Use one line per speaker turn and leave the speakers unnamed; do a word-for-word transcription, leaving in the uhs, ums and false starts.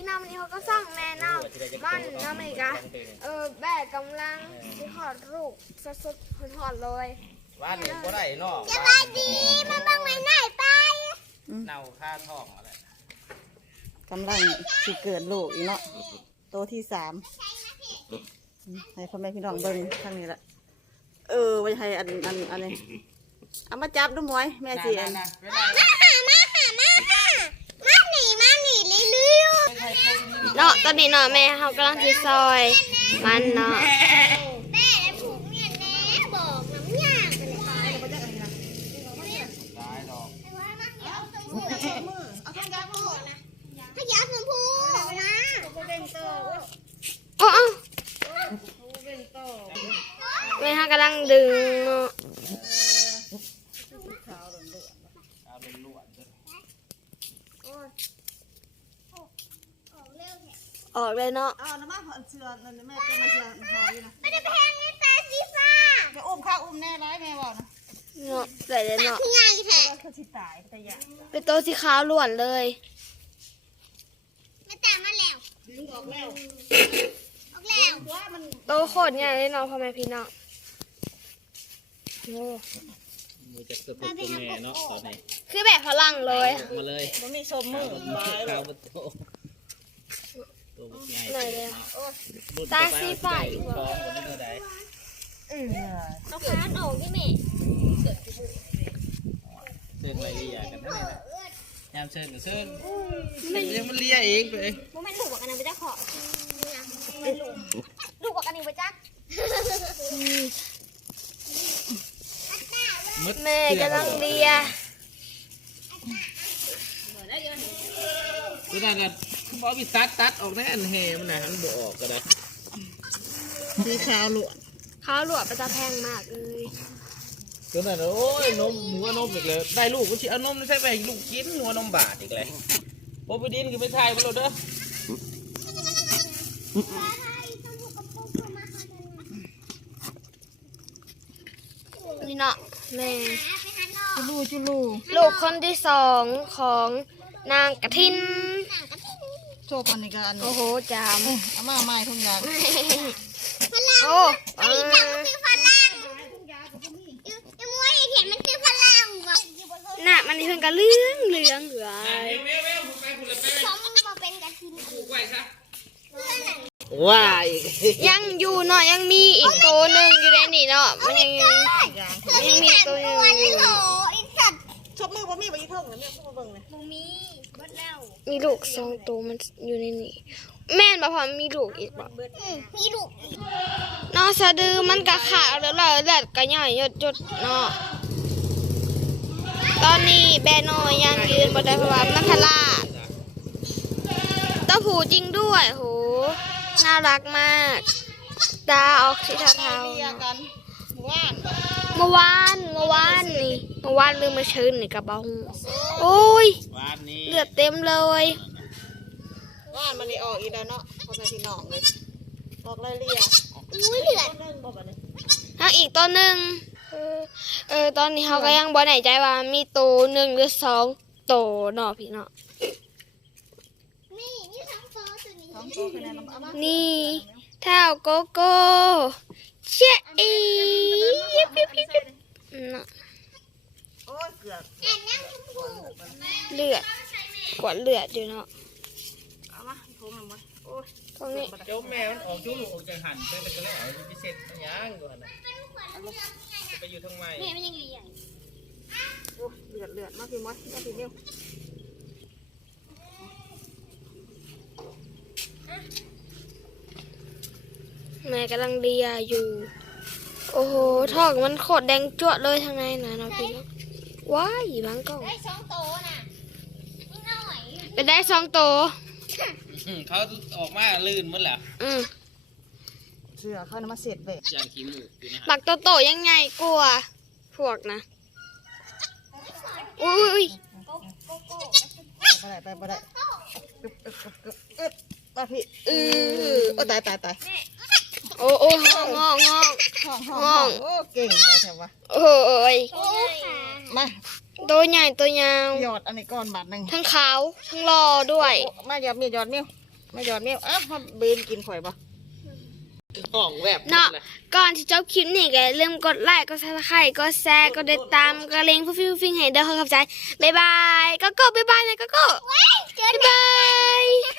น้ำนี่เขาก็สร้างแม่น้ำมันน้ำนี่กะเออแบกกำลังที่หอดลูกสดๆหอดๆเลย
บ้านเนี่ยบ่ได้เนาะ
สบายดีมันบังไว้ไหนไป
เน่าค่าท้องอะไร
กำลังสิเกิดลูกอีเนาะโตที่สามให้พ่อแม่พี่น้องเบิ่งข้างนี้ละเออไว้ให้อันอันอันนี้เอามาจับดูมวยแม่สิอัน
มาหามาหามาหามาหนีมาหนีเรื่อยๆเนาะตอนนี้เนาะแม่เขากำลังที่ซอยมันเนาะแม่ผูกเงียนแม่บอกน้ำยางไปเลยตาย
ดอก
เอาข้างยาพูนะข้างยาชมพูนะโอ้โอ้แม่เขากำลังดึงเนาะออกเลยเนาะ
อ๋อน้ำมันเสือนั่นแม่เป็นมาเสือหอยนะ
ไม่ได้แพงนี่ตาสีฟ้า
จะอุ้มข้าวอุ้มแน่ร้ายแม่บอกนะ
เนาะใส่เลยเนาะที่ง่ายแท้
เขาสิตายแต่ยา
เป็นโตสีขาวล้วนเลยไม่แต่มาแล้ว
ดึงออกแล้ว
ออกแล้วว่ามันโตโคตรใหญ่เลยเนาะพ่อแม่พี่น้องโอ้
มือจะเกิดเป็นแม่เนาะตอนนี้
คือแบบพลังเลย
มาเลย
มันมีชมมือ
ข้าวโต
หน่อยเลยตาสีฟ้าอีก
ท้องมันไม่ได้
อืมเอาคานออกที่แม่
เชิญอะไรอยากกันได้ยามเชิญกับเชิญยังมันเลียเองไป
โมเมนต์ลูกกับอันนั้นไปจ้าขอลูกกับอันนี้ไปจ้าแม่กำลังเลีย
ดูนั่นกันบอมีตัดตัดออกได้อันแห่มันไหนมันบ่ออกก็ได้
สีขาวหลวง
ขาวหลวงประจาแพงมากเลย
ดูนั่นโอ้ยนมหัวนมอีกเลยได้ลูกกูชิเอานมใส่ไปลูกกินหัวนมบาดอีกเลยโอไปดินคือไปไทยไปเลยเด้อ
นี่เนาะแม่
จุลูจุลู
ลูกคนที่สองของนางกระทิน
โชคอันนี้กัน
โอ้โหจาม
อามาไม่ทุ่งยาง
โอ้อันนี้จามคือพลังยังมวยเห็นมันคือพลังน่ะมันเพิ่งกระเลื่องเลื่องเหลือผมมาเป็นกระทิน
ว้า
ยังอยู่เนาะยังมีอีกตัวหนึ่งอยู่ในนี่เนาะมันยังยังมีตัวหนึ่ง
ชอบมือบ่มีบ่ยี่เท่าเลยเนี่ยมาเบิ่งเลย
บ่มีเบิดแล้วมีลูกสองตัวมันอยู่ในนี่แม่นบ่พอมีลูกอีกบ่มีลูกเนาะสะดือมันก็ขาดแล้วเลือดก็ย่อยหยดๆเนาะตอนนี้แบน้อยยังยืนบ่ได้เพราะว่ามันทลาดตัวผู้จริงด้วยโหน่ารักมากตาออกสีเทาๆเมื่อวานเมื่อวานนี่เมื่อวานลืมมาชื้นนี่กระเป๋าโอ้ยเลือดเต็มเลย
ว่านมันนี่ออกอีกแล้วเนาะพอมาที่หนองเลยออกไรเรีย
อุ้ยเลือดทั้งอีกตัวหนึ่งเออเออตอนนี้เขาก็ยังบ่แน่ใจว่ามีตัวหนึ่งหรือสองตัวเนาะพี่เนาะนี่เท้าโกโก้เชี่ยอียิบยิบยิบยิบเนาะเลือดกวดเลือดอยู่เนาะตรงนี้
เจ้าแม่มันออกจุ๊ลูกออกจากหันไปเลยก็แล้วพิเศษย่างก่อนนะไปอยู่ทางไม
แม่มันยังใหญ่
เลือดเลือดมาพี่มดมาพี่เดียว
แม่กำลังเลียอยู่โอ้โหท้องมันโคตรแดงจั่วเลยทางในนะเนาะพี่น้องว้ายบางกล้องได้สองโตน่ะเป็นได้สองโต
เขาออกมาลื่นหมดแล้ว
อืม
เสือเขานำมาเสร็จเว้ย
ยางขี้มูก
บักโตโตยังไงกลัวพวกนะอุ้ย
ไปได้ไปไปได้กึบกึบกึบกึบอึดมาพี่เออโอ้ตายตายตาย
โอ้โอ้ห้องห้องห้อง
ห้องห้องโอ้เก่งได้แถววะ
โอ้ย
มา
ตัวใหญ่ตัวยาว
หยอดอันนี้ก้อนบาทหนึ่ง
ทั้งขาวทั้งรอด้วย
มาหยอดมีหยอดมิ้วไม่ยอมเนี่ยเอ้าพอเบนกินข่อยปะ
ห้องแวบ
เนาะ
เลย
ก่อนที่จบคลิปนี่ก็อย่าลืมกดไลค์กดซับสไครต์กดแชร์กดติดตามกระเลงฟูฟิวฟิงให้เด้อขอบใจบ๊ายบายก็ก็บ๊ายบายนะก็ก็บ๊ายบาย